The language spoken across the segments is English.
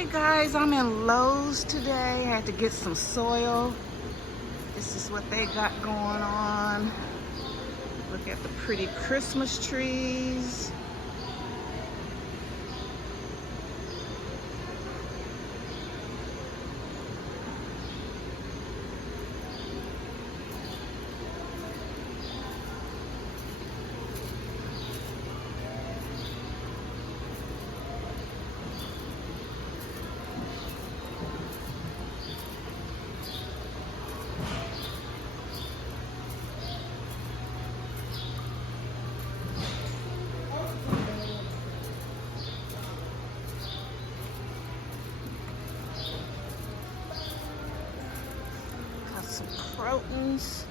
Hey guys, I'm in Lowe's today. I had to get some soil. This is what they got going on. Look at the pretty Christmas trees. Some crotons.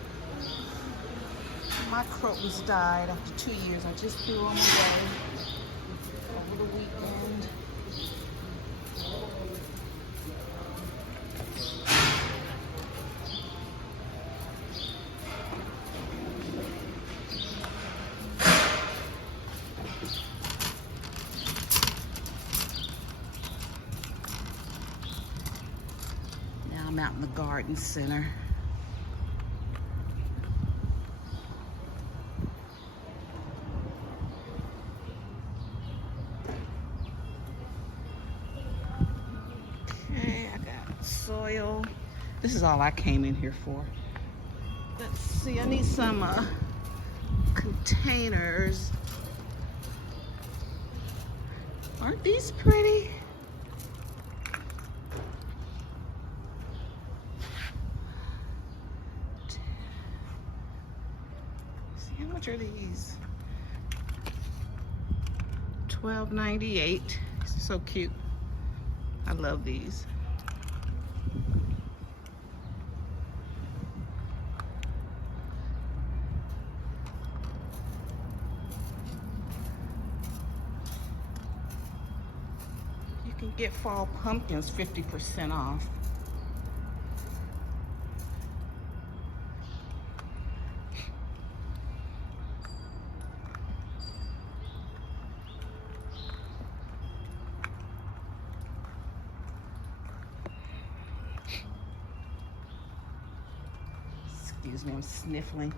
My crotons died after 2 years. I just threw them away over the weekend. Now I'm out in the garden center. Soil. This is all I came in here for. Let's see, I need some containers. Aren't these pretty? See, how much are these? $12.98. So cute. I love these. You can get fall pumpkins 50% off. Excuse me, I'm sniffling.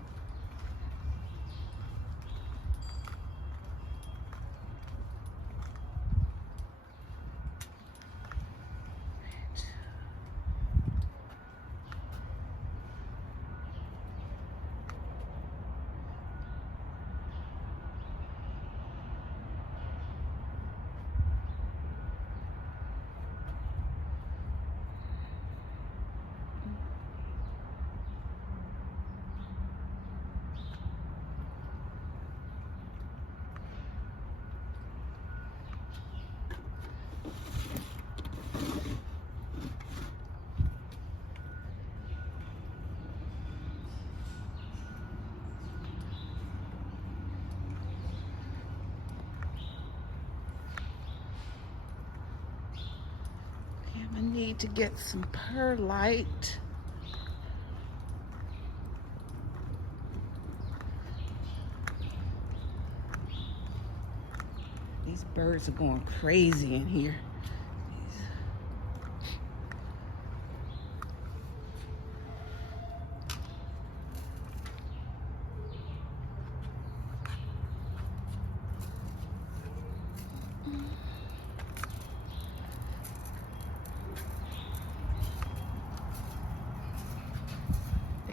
I need to get some perlite. These birds are going crazy in here.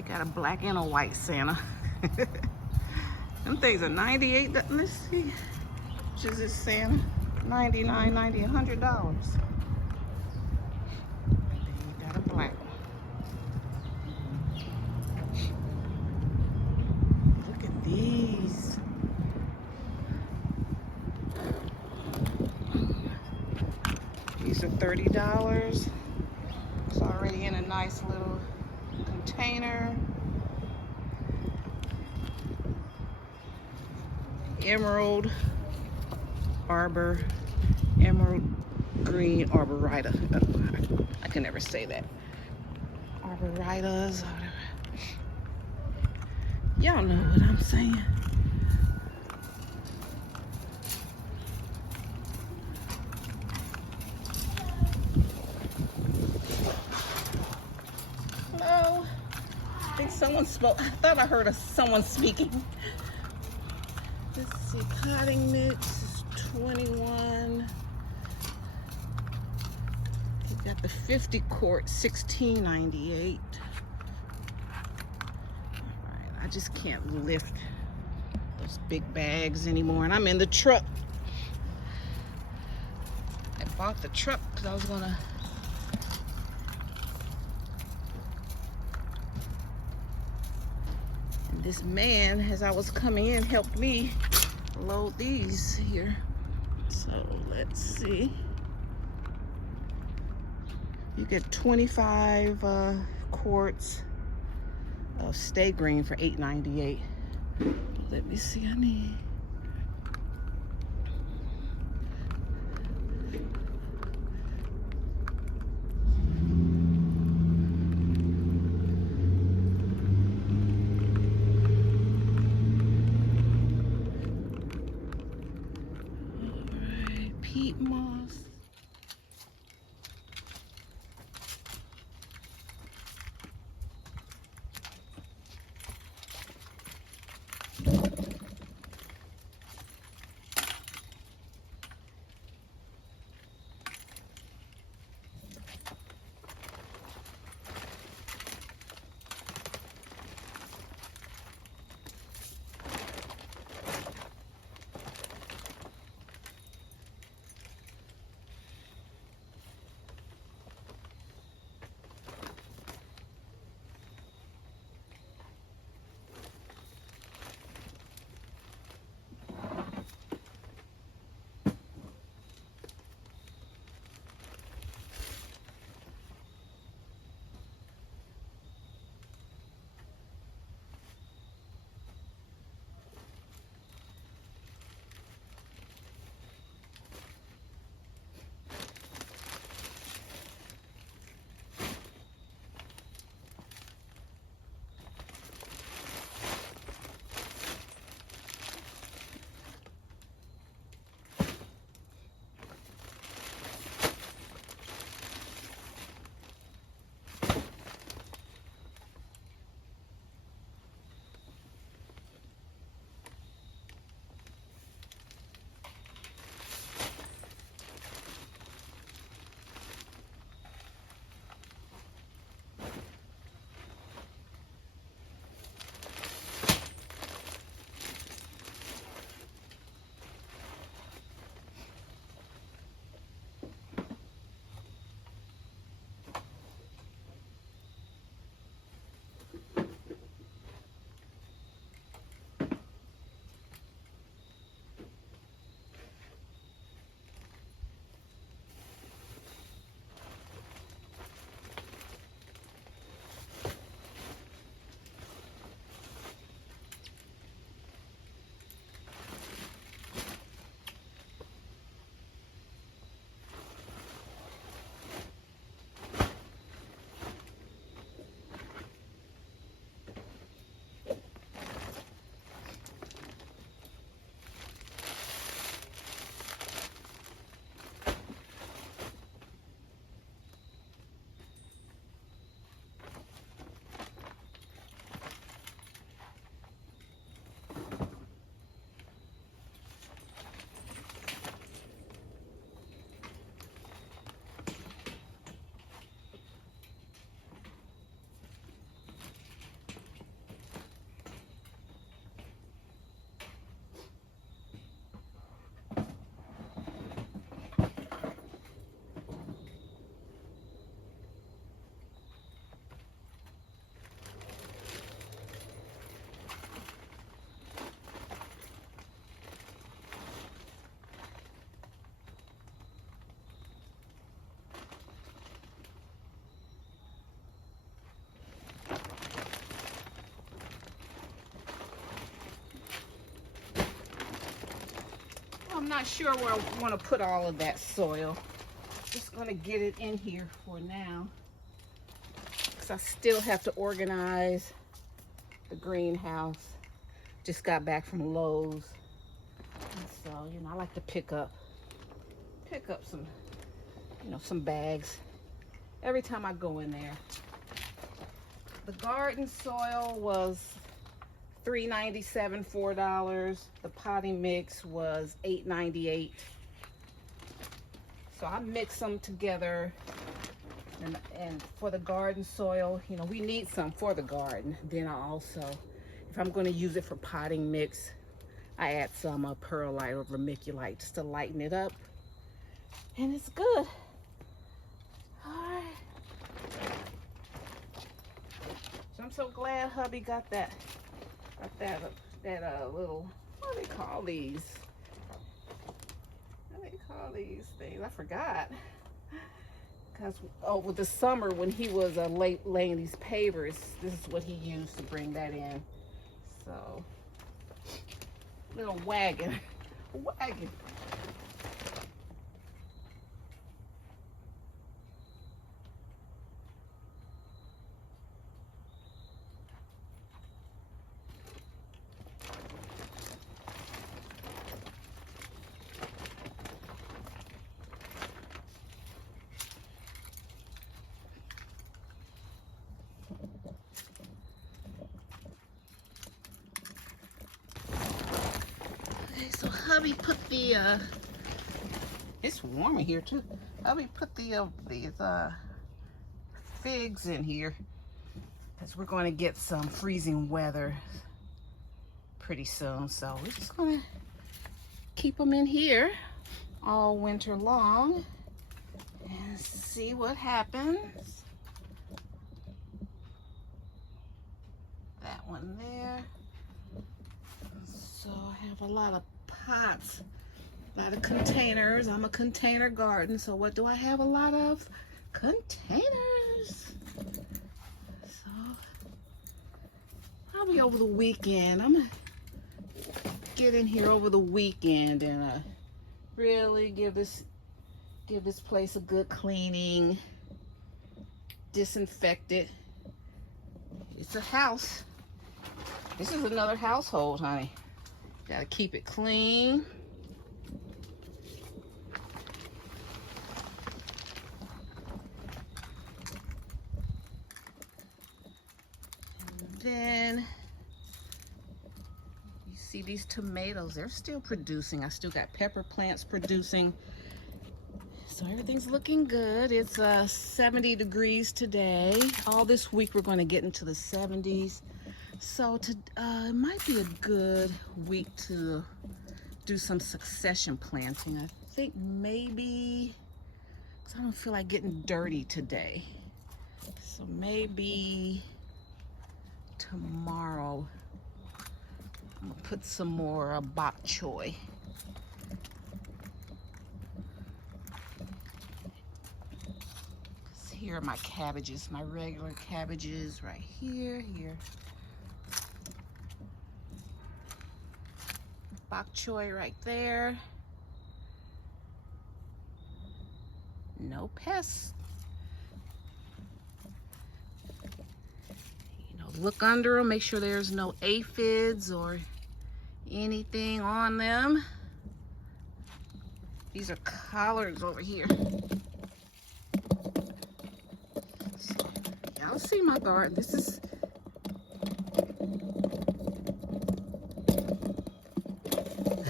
Got a black and a white Santa. Them things are 98. Let's see. Which is this Santa? 99, 90, $100. And then you got a black one. Look at these. These are $30. It's already in a nice little container. Emerald green arborita. I can never say that. Arboritas, whatever. Y'all know what I'm saying. someone spoke. I thought I heard someone speaking. Let's see, potting mix is 21. You got the 50 quart, $16.98. All right, I just can't lift those big bags anymore, and I'm in the truck. I bought the truck because I was gonna and this man, as I was coming in, helped me load these here. So let's see. You get 25 quarts of Stay Green for $8.98. Let me see, I need. All right, peat moss. I'm not sure where I want to put all of that soil. Just going to get it in here for now, because I still have to organize the greenhouse. Just got back from Lowe's, and so I like to pick up some some bags every time I go in there. The garden soil was $3.97, $4. The potting mix was $8.98. So I mix them together. And for the garden soil, you know, we need some for the garden. Then I also, if I'm going to use it for potting mix, I add some perlite or vermiculite just to lighten it up. And it's good. All right. So I'm so glad hubby got that little, what do they call these? What do they call these things? I forgot. Because, oh, with the summer when he was laying these pavers, this is what he used to bring that in. So, little wagon. Wagon. So hubby put the it's warm in here too. Hubby put these figs in here because we're going to get some freezing weather pretty soon. So we're just going to keep them in here all winter long and see what happens. That one there. So I have a lot of pots, a lot of containers. I'm a container garden, so what do I have? A lot of containers. So probably over the weekend, I'm gonna get in here over the weekend and really give this place a good cleaning, disinfect it. It's a house. This is another household, honey. Gotta keep it clean. And then you see these tomatoes, they're still producing. I still got pepper plants producing. So everything's looking good. It's 70 degrees today. All this week we're going to get into the 70s. So it might be a good week to do some succession planting. I think maybe, because I don't feel like getting dirty today. So maybe tomorrow I'm gonna put some more bok choy. Here are my cabbages, my regular cabbages right here. Bok choy right there. No pests. You know, look under them, make sure there's no aphids or anything on them. These are collards over here. So, y'all see my garden. This is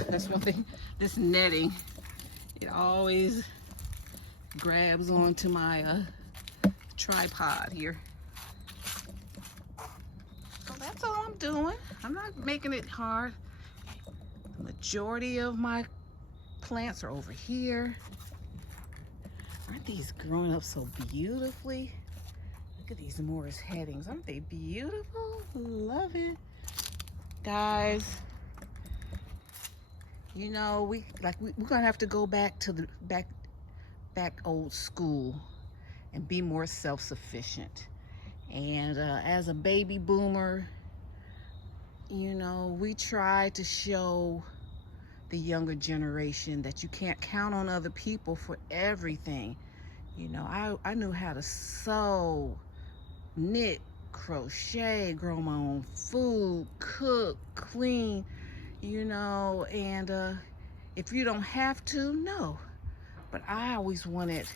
that's one thing, this netting, it always grabs onto my tripod here. So that's all I'm doing. I'm not making it hard. The majority of my plants are over here. Aren't these growing up so beautifully? Look at these Morris headings. Aren't they beautiful? Love it. Guys, you know, we're gonna have to go back to the back old school and be more self-sufficient. And as a baby boomer, you know, we try to show the younger generation that you can't count on other people for everything. You know, I knew how to sew, knit, crochet, grow my own food, cook, clean, you know, and if you don't have to, no. But I always wanted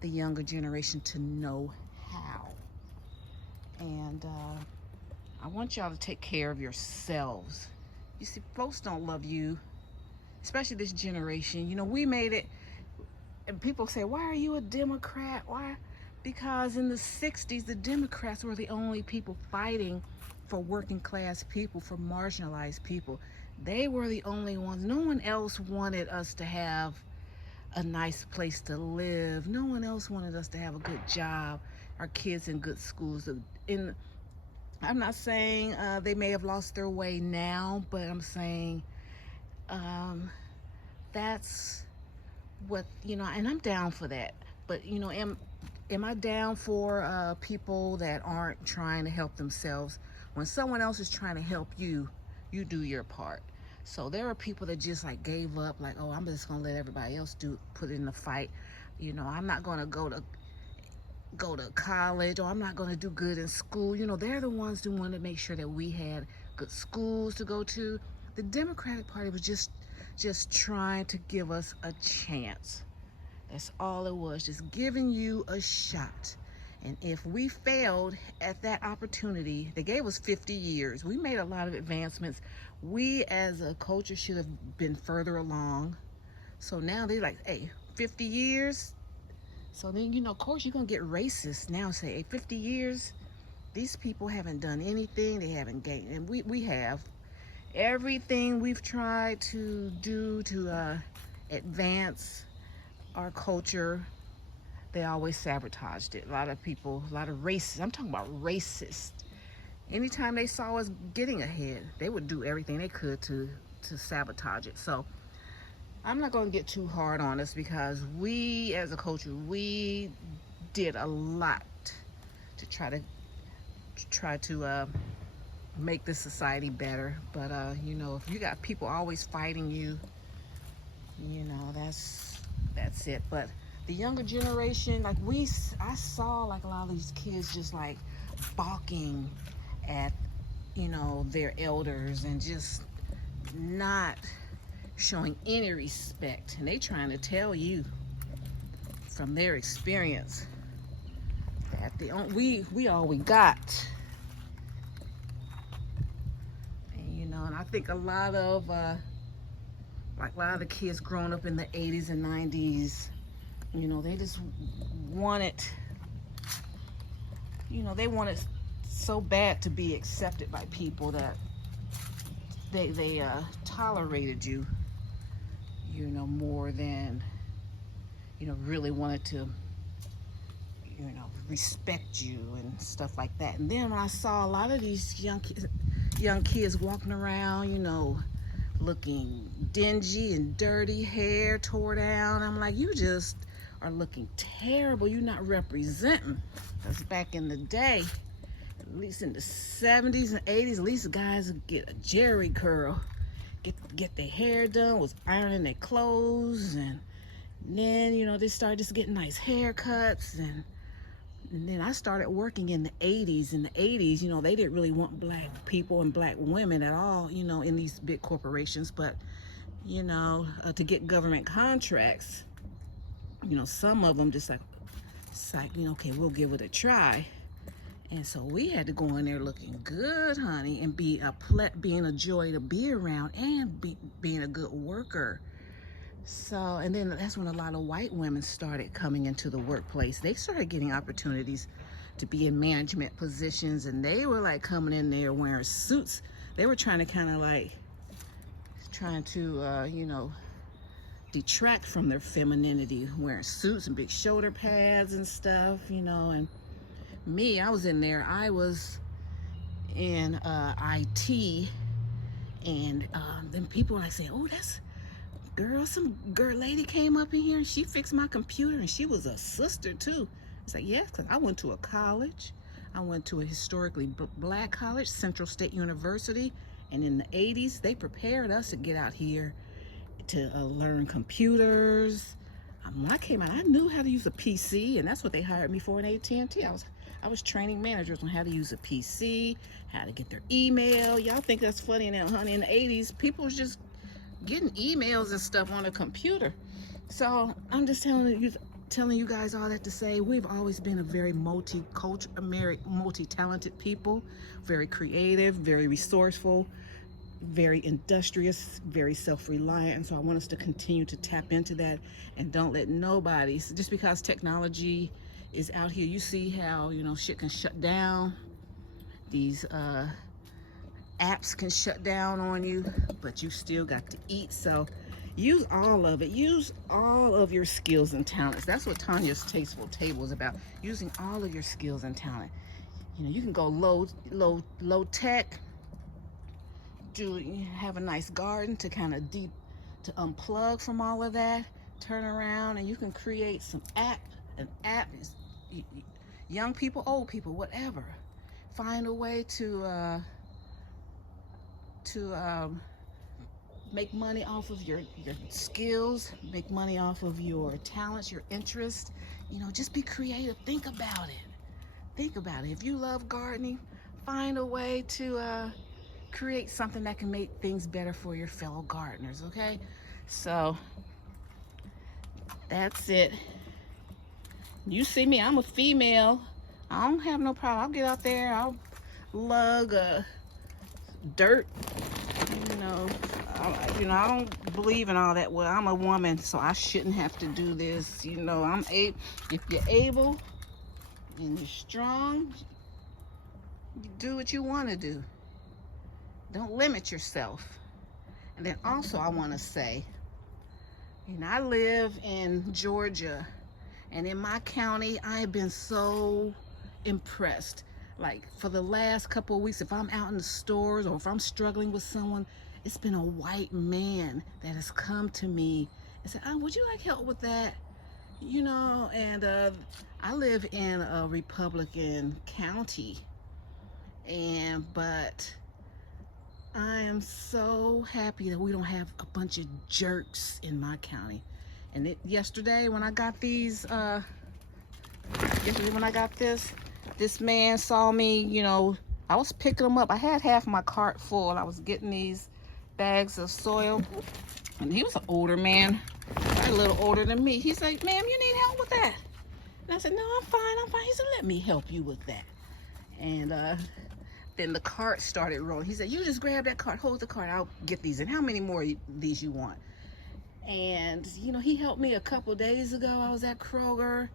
the younger generation to know how. And I want y'all to take care of yourselves. You see, folks don't love you, especially this generation. You know, we made it, and people say, why are you a Democrat? Why? Because in the 60s, the Democrats were the only people fighting for working class people, for marginalized people. They were the only ones. No one else wanted us to have a nice place to live. No one else wanted us to have a good job, our kids in good schools. I'm not saying they may have lost their way now, but I'm saying that's what, you know, and I'm down for that. But, you know, am I down for people that aren't trying to help themselves? When someone else is trying to help you, you do your part. So there are people that just like gave up, like, oh, I'm just gonna let everybody else put in the fight. You know, I'm not gonna go to college, or I'm not gonna do good in school. You know, they're the ones who want to make sure that we had good schools to go to. The Democratic Party was just trying to give us a chance. That's all it was, just giving you a shot. And if we failed at that opportunity, they gave us 50 years. We made a lot of advancements. We as a culture should have been further along. So now they're like, hey, 50 years? So then, you know, of course, you're going to get racist now. Say, hey, 50 years, these people haven't done anything. They haven't gained. And we have. Everything we've tried to do to advance our culture, they always sabotaged it. A lot of people, a lot of racists, I'm talking about racists. Anytime they saw us getting ahead, they would do everything they could to sabotage it. So I'm not going to get too hard on us, because we as a culture, we did a lot to try to make this society better. But you know, if you got people always fighting you, you know, that's it. But the younger generation, like I saw like a lot of these kids just like balking at, you know, their elders and just not showing any respect. And they trying to tell you from their experience that we all we got. And you know, and I think a lot of the kids growing up in the 80s and 90s, you know, they just wanted, you know, they wanted so bad to be accepted by people that they tolerated you, you know, more than, you know, really wanted to, you know, respect you and stuff like that. And then when I saw a lot of these young kids walking around, you know, looking dingy and dirty, hair tore down, I'm like, you just are looking terrible. You're not representing. Because back in the day, at least in the 70s and 80s, at least guys would get a jerry curl, get their hair done, was ironing their clothes, and then, you know, they started just getting nice haircuts. And then I started working in the 80s. In the 80s, you know, they didn't really want black people and black women at all, you know, in these big corporations. But, you know, to get government contracts, you know, some of them just like, you know, okay, we'll give it a try. And so we had to go in there looking good, honey, and being a joy to be around, and being a good worker. So, and then that's when a lot of white women started coming into the workplace. They started getting opportunities to be in management positions, and they were like coming in there wearing suits. They were trying to you know, detract from their femininity, wearing suits and big shoulder pads and stuff, you know. And me, I was in there, I was in IT, and then people were like saying, oh, that's some lady came up in here and she fixed my computer, and she was a sister too. It's like, yes, because I went to a college. I went to a historically black college, Central State University, and in the 80s, they prepared us to get out here to learn computers. When I came out, I knew how to use a PC, and that's what they hired me for in AT&T. I was training managers on how to use a PC, how to get their email. Y'all think that's funny now, honey? In the 80s, people was just getting emails and stuff on a computer. So I'm just telling you, telling you guys all that to say, we've always been a very multi-talented people, very creative, very resourceful, very industrious, very self-reliant. And so I want us to continue to tap into that, and don't let nobody, just because technology is out here, you see how, you know, shit can shut down. These apps can shut down on you, but you still got to eat. So use all of it. Use all of your skills and talents. That's what Tanya's Tasteful Table is about. Using all of your skills and talent. You know, you can go low tech. Have a nice garden to kind of to unplug from all of that. Turn around and you can create an app. Young people, old people, whatever. Find a way to make money off of your skills, make money off of your talents, your interests. You know, just be creative. Think about it. Think about it. If you love gardening, find a way to create something that can make things better for your fellow gardeners, okay? So that's it. You see me, I'm a female. I don't have no problem. I'll get out there, I'll lug dirt. I don't believe in all that. Well, I'm a woman, so I shouldn't have to do this. You know, if you're able and you're strong, you do what you want to do. Don't limit yourself. And then also I want to say, you know, I live in Georgia, and in my county, I've been so impressed. Like, for the last couple of weeks, if I'm out in the stores or if I'm struggling with someone, it's been a white man that has come to me and said, "Oh, would you like help with that?" You know, and I live in a Republican county, but I am so happy that we don't have a bunch of jerks in my county. And yesterday when I got this man saw me, you know, I was picking them up. I had half my cart full. I was getting these bags of soil, and he was an older man, a little older than me. He's like, "Ma'am, you need help with that?" And I said, "No, I'm fine. He said, "Let me help you with that." And then the cart started rolling. He said, "You just grab that cart, hold the cart, I'll get these. And how many more of these you want?" And you know, he helped me a couple days ago. I was at Kroger,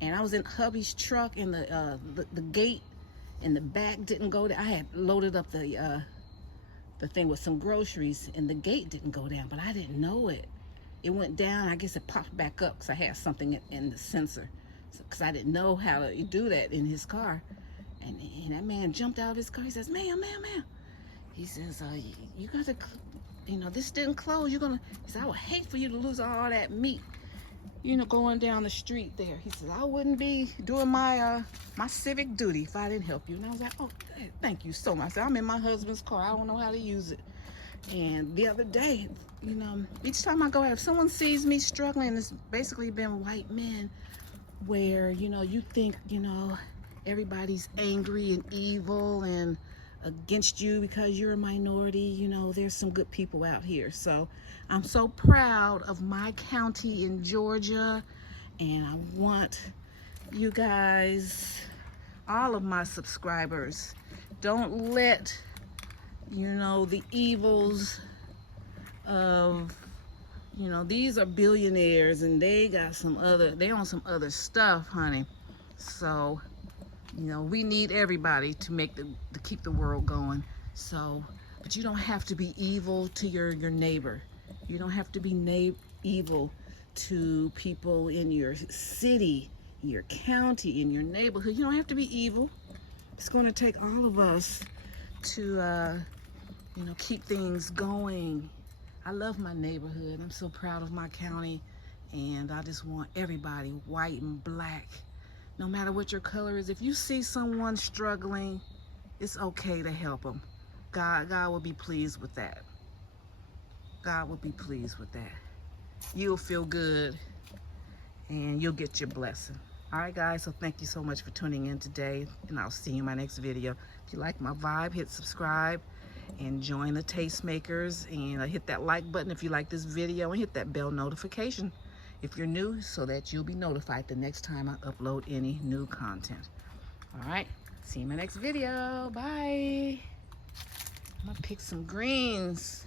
and I was in hubby's truck, and the gate in the back didn't go down. I had loaded up the thing with some groceries, and the gate didn't go down, but I didn't know it. It went down. I guess it popped back up because I had something in the sensor, because I didn't know how to do that in his car. And that man jumped out of his car. He says, "Ma'am." He says, "You got to, you know, this didn't close. You're gonna." He said, "I would hate for you to lose all that meat, you know, going down the street there." He says, "I wouldn't be doing my my civic duty if I didn't help you." And I was like, "Oh, thank you so much." I said, "I'm in my husband's car. I don't know how to use it." And the other day, you know, each time I go out, if someone sees me struggling, it's basically been white men, where, you know, you think, you know, everybody's angry and evil and against you because you're a minority. You know, there's some good people out here. So I'm so proud of my county in Georgia, and I want you guys, all of my subscribers, don't let, you know, the evils of, you know, these are billionaires and they got they on some other stuff, honey. So, you know, we need everybody to keep the world going. So, but you don't have to be evil to your neighbor. You don't have to be evil to people in your city, your county, in your neighborhood. You don't have to be evil. It's going to take all of us to, you know, keep things going. I love my neighborhood. I'm so proud of my county, and I just want everybody, white and black, no matter what your color is, if you see someone struggling, it's okay to help them. God will be pleased with that. God will be pleased with that. You'll feel good, and you'll get your blessing. All right, guys, so thank you so much for tuning in today, and I'll see you in my next video. If you like my vibe, hit subscribe and join the Tastemakers, and hit that like button if you like this video, and hit that bell notification. if you're new, so that you'll be notified the next time I upload any new content. All right, see you in my next video. Bye. I'm gonna pick some greens.